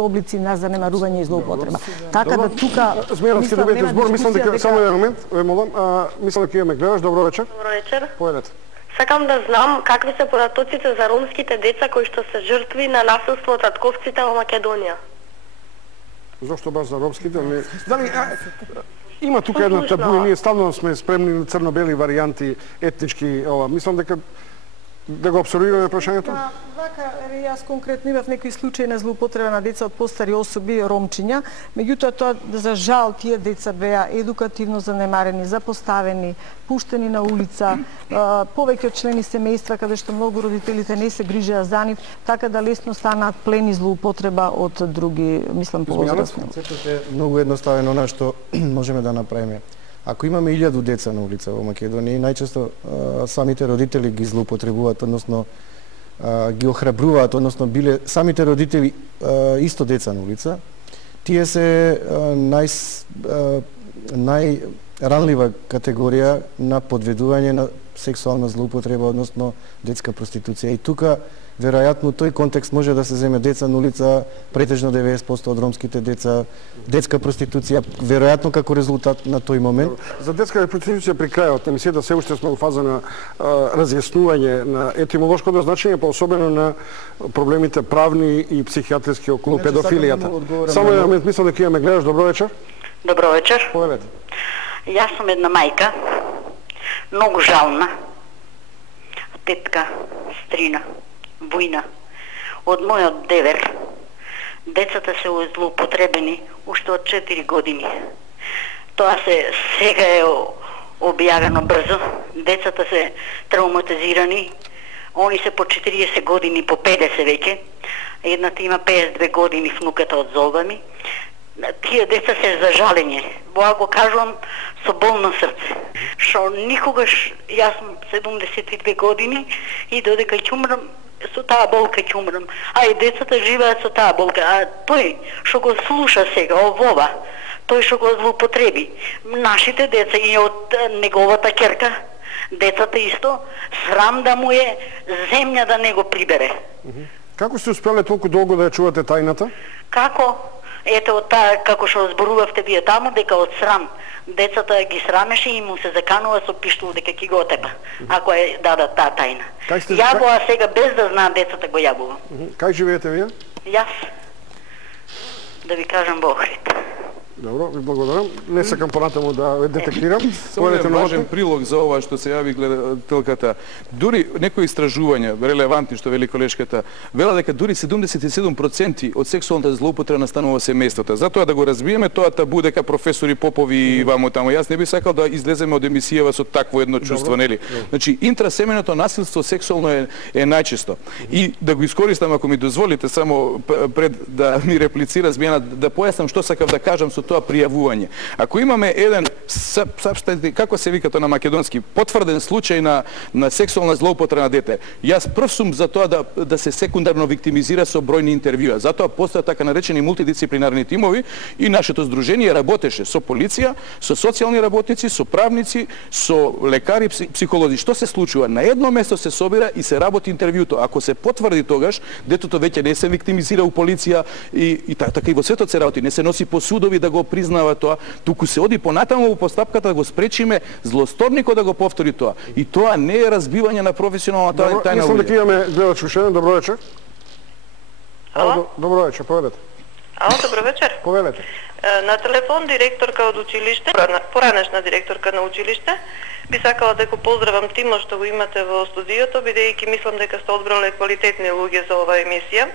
облици на занемарување и злоупотреба. Така да тука Смејановски добиете збор, мислам дека само еден момент, ве молам, мислам дека имаме гледаш, добро вечер. Добро вечер. Поедете. Сакам да знам какви се понатоците за ромските деца кои што се жртви на насилство од татковците во Македонија. Зошто баш за ромските? Дали има тука една табу и ние ставно сме спремни на црно-бели варијанти, етнички, мислам дека да го абсорбираме прашањето? Вака, јас конкретно имав некои случаи на злоупотреба на деца од постари особи, ромчиња, меѓутоа тоа за жал тие деца беа едукативно занемарени, запоставени, пуштени на улица, повеќе од члени семејства каде што многу родителите не се грижеа за нив, така да лесно станаат плени злоупотреба од други, мислам, повозрастни. Концептот е многу едноставен, она што можеме да направиме. Ако имаме 1000 деца на улица во Македонија, најчесто самите родители ги злоупотребуваат, односно ги охрабруваат, односно биле самите родители исто деца на улица, тие се најранлива категорија на подведување на сексуална злоупотреба, односно детска проституција. И тука веројатно тој контекст може да се земе деца на улица, претежно 90% од ромските деца, детска проституција, веројатно како резултат на тој момент. За детска проституција при крајот на емисијата се уште сме во фаза на разјаснување на етимолошкото значење, па особено на проблемите правни и психијатриски околу педофилијата. Само еден момент, мислам дека имаме гледаш, добро вечер. Добро вечер. Повелете. Јас сум една мајка, многу жална, тетка, стрина, војна. Од мојот девер, децата се злоупотребени уште од 4 години. Тоа сега е објавено брзо, децата се травматизирани, они се по 40 години, по 50 веќе, едната има 52 години, внуката од золба ми. Тие деца се за жалење. Боа го кажувам со болно срце. Шо никогаш, јас сум 72 години и додека ќе умрам, со таа болка ќе умрам. А и децата живеат со таа болка. А тој што го слуша сега, овова, тој што го злоупотреби. Нашите деца и од неговата ќерка, децата исто, срам да му е земја да не го прибере. Како сте успеле толку долго да ја чувате тајната? Како? Ете од таа, како што зборувавте вие таму, дека од срам децата ги срамеше и му се заканува со пиштол дека ќе го отепа, ако е дадат таа тајна. Јагува сега без да знаат децата го јагува. Кај живеете вие? Јас, да ви кажам во Охрид. Добро, ви благодарам. Не сакам понатаму да детектирам. Само еден важен прилог за ова што се јави гледателката. Дури некои истражувања, релевантни што вели колешката, вела дека дури 77% од сексуалната злоупотреба настанува во семејството. Затоа да го разбиеме тоа табу дека професори Попови и вамо таму. Јас не би сакал да излеземе од емисијава со такво едно чувство, нели? Значи, интрасемејното насилство сексуално е најчесто. И да го искористам, ако ми дозволите, само пред да ми реплицира Смејана, да појаснам што сакав да кажам со тоа пријавување. Ако имаме еден, како се вика тоа на македонски, потврден случај на сексуална злоупотреба на дете, јас прв сум за тоа да се секундарно виктимизира со бројни интервјуа. Затоа постојат така наречени мултидисциплинарни тимови и нашето здружение работеше со полиција, со социјални работници, со правници, со лекари, психолози. Што се случува? На едно место се собира и се работи интервјуто. Ако се потврди тогаш, детето веќе не се виктимизира у полиција и така и во светот се работи, не се носи по судови да го признава тоа, туку се оди понатаму во постапката да го спречиме злосторникот да го повтори тоа. И тоа не е разбивање на професионалната тајна. Мислам дека имаме гледач уште еден. Добро вечер. Ало? Добро вечер, повелете. Ало, добро вечер. Повелете. На телефон директорка од училиште, поранешна директорка на училиште. Би сакала да го поздравам тимот што го имате во студиото, бидејќи мислам дека сте одбрале квалитетни луѓе за оваа емисија.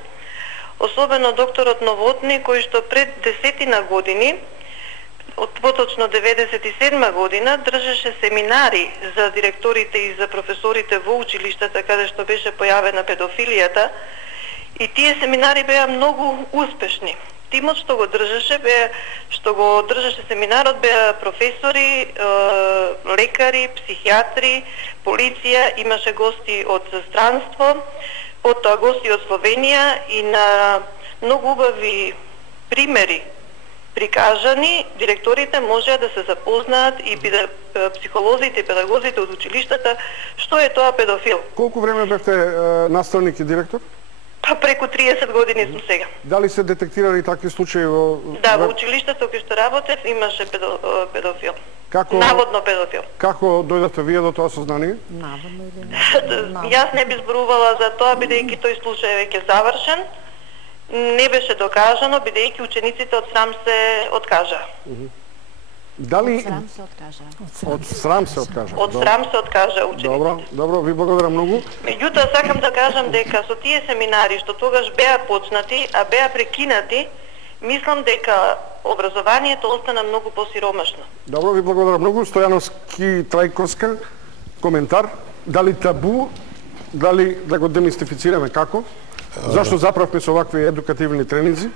Особено докторот Новотни, кој што пред 10 години, поточно 97 година, држеше семинари за директорите и за професорите во училиштата каде што беше појавена педофилијата, и тие семинари беа многу успешни. Тимот што го држеше семинарот беа професори, лекари, психијатри, полиција, имаше гости од странство, потоа гости од Словенија и на многу убави примери прикажани, директорите можеа да се запознаат и психолозите и педагозите од училиштата што е тоа педофил. Колку време бевте наставник и директор? Па преку 30 години сум сега. Дали се детектирали такви случаи во... Да, во училиштето кај што работев имаше педофил. Како... Наводно педофил. Како дојдете вие до тоа сознание? Наводно или не? Јас не би зборувала за тоа, бидејќи тој случај е веќе завршен. Не беше докажано, бидејќи учениците од срам се откажаа. Дали... Од срам се откажаа. Од срам се откажа. Од срам се откажаа учениците. Добро, ви благодарам многу. Меѓутоа, сакам да кажам дека со тие семинари што тогаш беа почнати, а беа прекинати, мислам дека образованието остана многу посиромашно. Добро, ви благодарам многу. Стојановски Трајковска, коментар. Дали табу, дали да го демистифицираме, како? Зашто заправме со вакви едукативни тренинзи?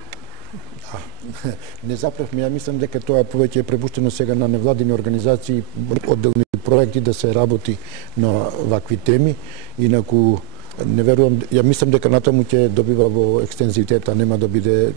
Не заправме, ја мислам дека тоа повеќе е препуштено сега на невладини организации, одделни проекти да се работи на вакви теми. Инаку не верувам, ја мислам дека натаму ќе добива во екстензитет, а нема да биде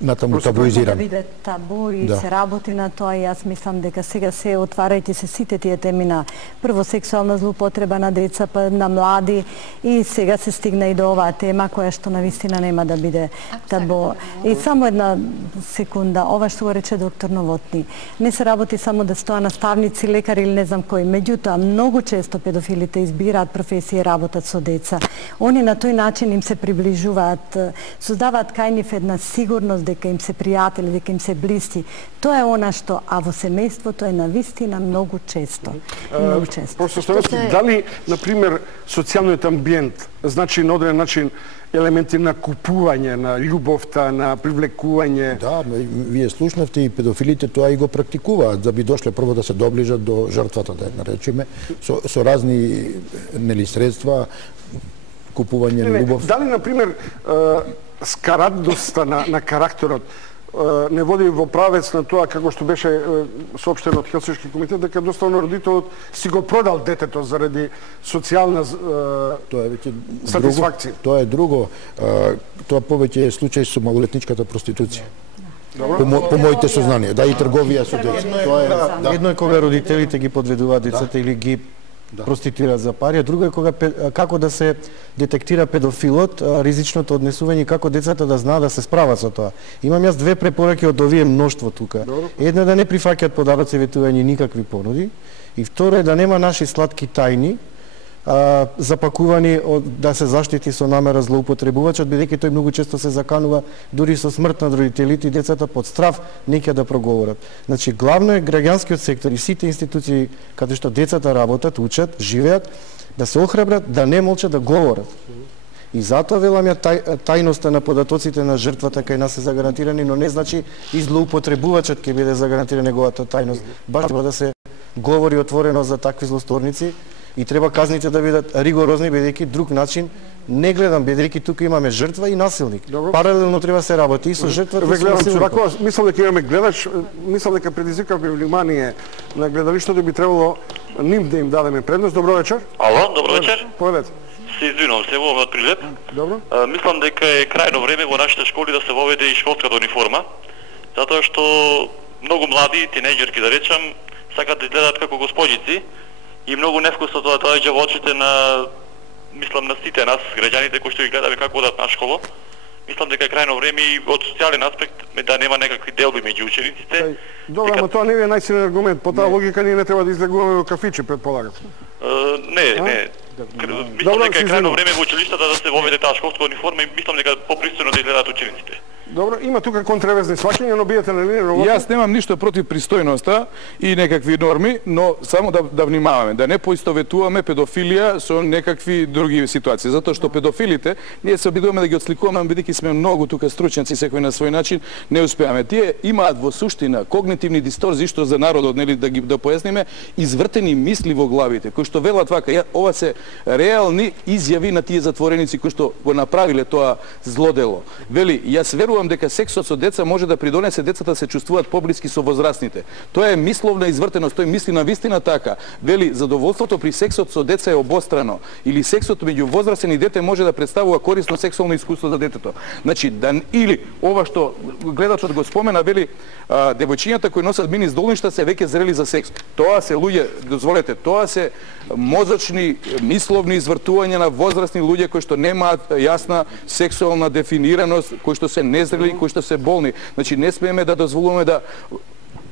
натаму табуизиран. Да биде табу и се работи на тоа и јас мислам дека сега се отварајте се сите тие теми на прво сексуална злоупотреба на деца, па на млади и сега се стигна и до оваа тема која што навистина нема да биде табу. И само една секунда, ова што го рече доктор Новотни, не се работи само да стоа наставници, лекари или не знам кои, меѓутоа многу често педофилите избираат професија и работат со деца. Они на тој начин им се приближуваат, создаваат кај нив една сигурност дека им се пријатели, дека им се блиски. Тоа е она што, а во семејството е навистина многу често. Многу често. Професор Стојановски, дали, например, социјалниот амбиент, значи на одреден начин елементи на купување, на љубовта, на привлекување? Да, вие слушнавте и педофилите тоа и го практикуваат, да би дошле прво да се доближат до жртвата, да наречеме, со разни средства, купување на љубов. Дали, например, скарадноста на карактерот не води во правец на тоа како што беше соопштено од Хелсиншки комитет, дека едноставно родителот си го продал детето заради социјална сатисфакција? Тоа е друго. Тоа повеќе е случај со малолетничката проституција. По моите сознанија, да, и трговија со деца. Едно е кога родителите ги подведуваат децата или ги проституираат за пари, а друго е кога како да се детектира педофилот, ризичното однесување и како децата да знаат да се справат со тоа. Имам јас две препораки од овие мноштво тука. Една е да не прифаќаат подароци, ветување никакви понуди, и второ е да нема наши сладки тајни запакувани да се заштити со намера злоупотребувачот, бидејќи тој многу често се заканува дури со смрт над родителите и децата под страв не ќе да проговорат. Значи, главно е граѓанскиот сектор и сите институции каде што децата работат, учат, живеат, да се охрабрат, да не молчат, да говорат. И затоа велам ја тајноста на податоците на жртвата кај нас е загарантирани, но не значи и злоупотребувачот ќе биде загарантиран неговата тајност. Баш треба да се говори отворено за такви злосторници и треба казните да бидат ригорозни, бидејќи друг начин не гледам, бидејќи тука имаме жртва и насилник. Паралелно треба се работи и со жртвата и со насилникот. Мислам дека имаме гледач, мислам дека предизвикавме внимание на гледалиштото, би требало ним да им дадеме предност. Добро вечер. Ало, добро вечер. Поведете. Се извинувам се во овој прилеп. Добро. Мислам дека е крајно време во нашите школи да се воведе и школската униформа, затоа што многу млади тинејџерки, да речам, сакаат да изгледаат како госпоđици и многу невкусно тоа доаѓа во очите на, мислам, на сите нас, граѓаните кои што ги гледаме како одат на школа. Мислам дека е крајно време и од социјален аспект да нема некакви делби меѓу учениците. Добро, ама тоа не е најсилен аргумент. По таа логика ние не треба да излегуваме во кафиче, предполагам. Не. Мислам дека е крајно време во училиштата да се воведе таа школска униформа и мислам дека попристойно да изгледаат учениците. Добро, има тука контревезни сваќања, но биете на линија. Јас немам ништо против пристојноста и некакви норми, но само да внимаваме, да не поистоветуваме педофилија со некакви други ситуации, затоа што педофилите ние се обидуваме да ги отсликуваме, бидејќи сме многу тука стручњаци секој на свој начин, не успеаме. Тие имаат во суштина когнитивни дисторзии што за народот, нели да појасниме, извртени мисли во главите, кои што велат вака, ова се реални изјави на тие затвореници кои што го направиле тоа злодело. Вели, јас верувам верувам дека сексот со деца може да придонесе децата да се чувствуваат поблиски со возрастните. Тоа е мисловна извртеност, тој мисли на вистина така. Вели, задоволството при сексот со деца е обострано, или сексот меѓу возрастен и дете може да представува корисно сексуално искуство за детето. Значи, или ова што гледачот го спомена, вели, девојчињата кои носат мини здолништа се веќе зрели за секс. Тоа се луѓе, дозволете, тоа се мозочни, мисловни извртувања на возрастни луѓе кои што немаат јасна сексуална дефинираност, кои што се незрели, кои што се болни. Значи, не смееме да дозволуваме да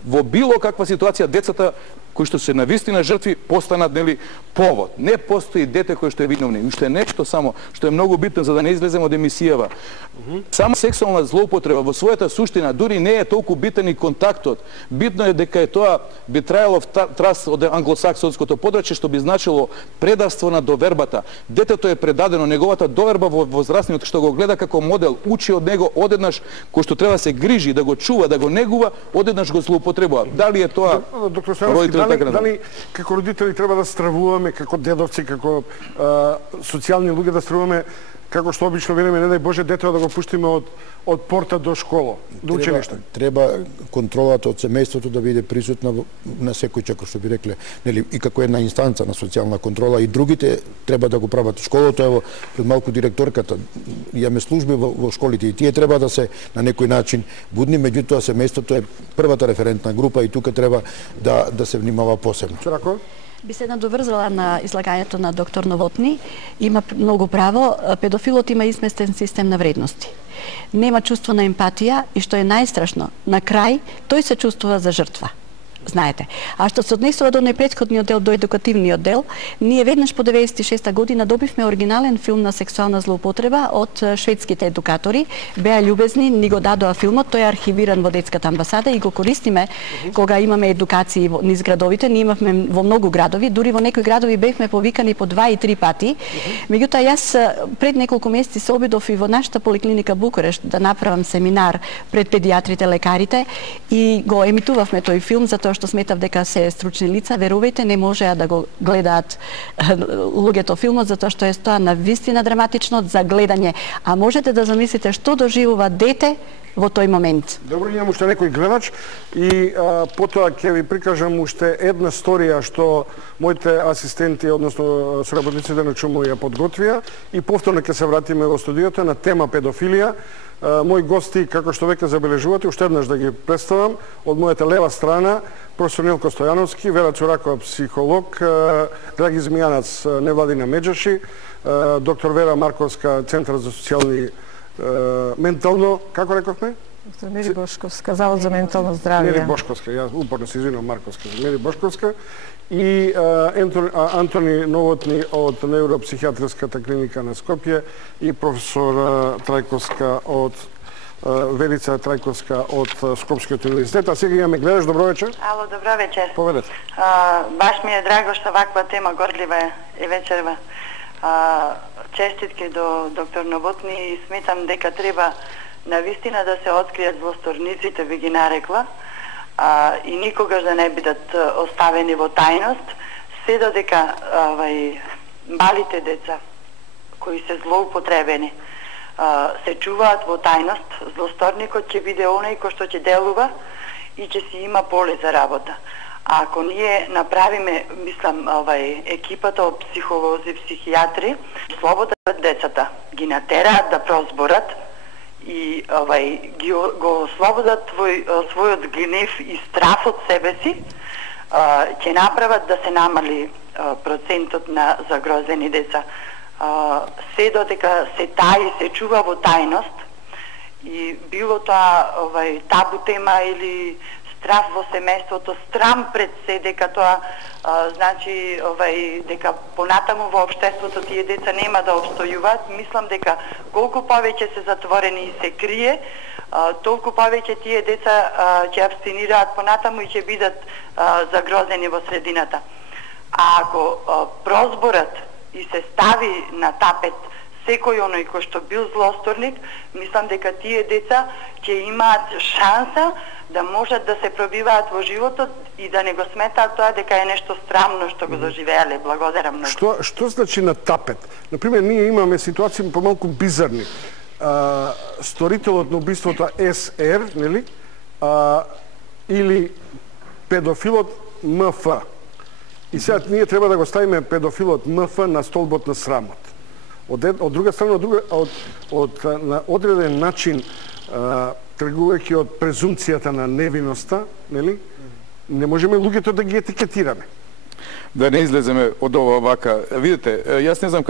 во било каква ситуација децата кои што се навистина жртви постанат, нели, повод. Не постои дете кој што е виновни. Уште нешто само што е многу битно за да не излеземе од емисијава. Само сексуална злоупотреба во својата суштина дури не е толку битен и контактот. Битно е дека е тоа betrayal of trust од англосаксонското подрачје, што би значило предавство на довербата. Детето е предадено, неговата доверба во возрастниот што го гледа како модел, учи од него одеднаш, кој што треба се грижи, да го чува, да го негува, одеднаш го злоупотребува. Дали е тоа родител? Дали како родители треба да стравуваме, како дедовци, како социјални луѓе да стравуваме, како што обично велиме, не дај Боже, детето да го пуштиме од порта до школа, до училиште? Треба контролата од семејството да биде присутна на секој како што би рекле, нели, и како една инстанца на социјална контрола, и другите треба да го прават. Школото, ево, пред малку директорката, имаме служби во школите и тие треба да се на некој начин будни, меѓутоа семејството е првата референтна група и тука треба да се внимава посебно. Чарако? Би се надоврзала на излагањето на доктор Новотни. Има многу право. Педофилот има изместен систем на вредности. Нема чувство на емпатија и што е најстрашно, на крај тој се чувствува за жртва. Знаете. А што се однесува до непретходниот дел, до едукативниот дел, ние веднаш по 96-та година добивме оригинален филм на сексуална злоупотреба од шведските едукатори. Беа љубезни, ни го дадоа филмот, тој е архивиран во детската амбасада и го користиме кога имаме едукации низ градовите. Ние имавме во многу градови, дури во некои градови бевме повикани по 2 и 3 пати. Меѓутоа, јас пред неколку месеци се обидов и во нашата поликлиника Букурешт да направам семинар пред педиатрите, лекарите и го емитувавме тој филм затоа што сметав дека се стручни лица, верувајте, не можеа да го гледаат луѓето филмот, затоа што е тоа навистина драматично за гледање. А можете да замислите што доживува дете во тој момент. Добро, имам уште некој гледач и потоа ќе ви прикажам уште една сторија што моите асистенти, односно соработниците на ЧУМО ја подготвија и повторно ќе се вратиме во студиото на тема педофилија. Мои гости, како што веќе забележувате, уште еднаш да ги представам, од мојата лева страна, професор Нелко Стојановски, Вера Цуракова, психолог, Драги Змијанац, невладина Меджаши, доктор Вера Марковска, Центар за социјални ментално, како рековме? Доктор Мери Бошковска, Завод за ментално здравје. Мери Бошковска, јас упорно се извинувам, Марковска, Мери Бошковска и Антони Новотни од Невропсихијатриската клиника на Скопје и професор Трајковска од Велица Трајковска од Скопскиот универзитет. А сега имаме гледаш, добро вечер. Ало, добро вечер. Поведете. Баш ми е драго што ваква тема гордлива е вечерва. Честитки до доктор Новотни и сметам дека треба навистина да се откријат злосторниците, би ги нарекла, и никогаш да не бидат оставени во тајност, се додека малите деца кои се злоупотребени се чуваат во тајност, злосторникот ќе биде оној кој што ќе делува и ќе си има поле за работа. А ако ние направиме, мислам, екипата од психолози, психијатри, слободат децата, ги натераат да прозборат и го ослободат својот гнев и страф од себе си, ќе направат да се намали процентот на загрозени деца. Се додека се таи, се чува во тајност и било тоа табу тема или страф во семејството, страм пред се дека тоа значи дека понатаму во општеството тие деца нема да обстојуваат, мислам дека колку повеќе се затворени и се крие, толку повеќе тие деца ќе абстинираат понатаму и ќе бидат загрозени во средината. А ако прозборат и се стави на тапет секој оној кој што бил злосторник, мислам дека тие деца ќе имаат шанса да можат да се пробиваат во животот и да не го сметаат тоа дека е нешто срамно што го доживеале. Благодарам многу. Што значи на тапет? Например, ние имаме ситуации помалку бизарни. сторителот на убиството СР, нели? Или педофилот МФ. И сега ние треба да го ставиме педофилот МФ на столбот на срамот. Од друга страна, на одреден начин, тргувајќи од презумцијата на невиноста, нели? Не можеме луѓето да ги етикетираме. Да не излеземе од ова вака. Видите, јас не знам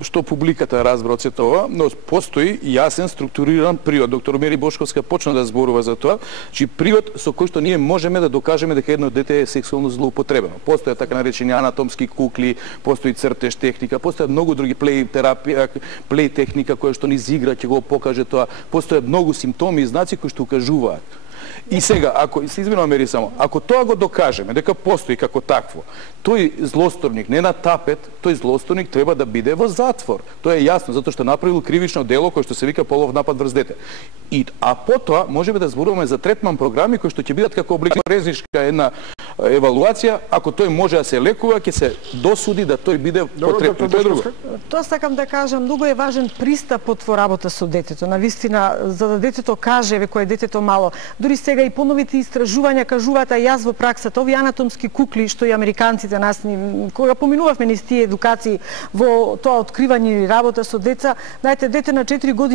што публиката разбра од сето ова, но постои јасен структуриран привод. Доктор Мери Бошковска почна да зборува за тоа, че привод со кој што ние можеме да докажеме дека едно дете е сексуално злоупотребено. Постојат така наречени анатомски кукли, постои цртеж техника, постојат многу други плей техника која што ни зигра ќе го покаже тоа. Постојат многу симптоми и знаци кои што укажуваат. И сега, ако се извинувам Мери само, ако тоа го докажеме дека постои како такво, тој злосторник не на тапет, тој злосторник треба да биде во затвор. Тоа е јасно, затоа што направил кривично дело кој што се вика полов напад врз дете. А потоа можеме да зборуваме за третман програми кои што ќе бидат како облик резничка една евалуација, ако тој може да се лекува, ќе се досуди да тој биде потретман. Тоа е друго. Тоа сакам да кажам, многу е важен пристапот во работа со детето. Навистина, за да детето каже кое е детето мало. Дури сега и поновите истражувања кажуваат, а јас во праксата, овие анатомски кукли што и американците нас кога поминувавме низ тие едукации во тоа откривање или работа со деца, знаете, дете на 4 години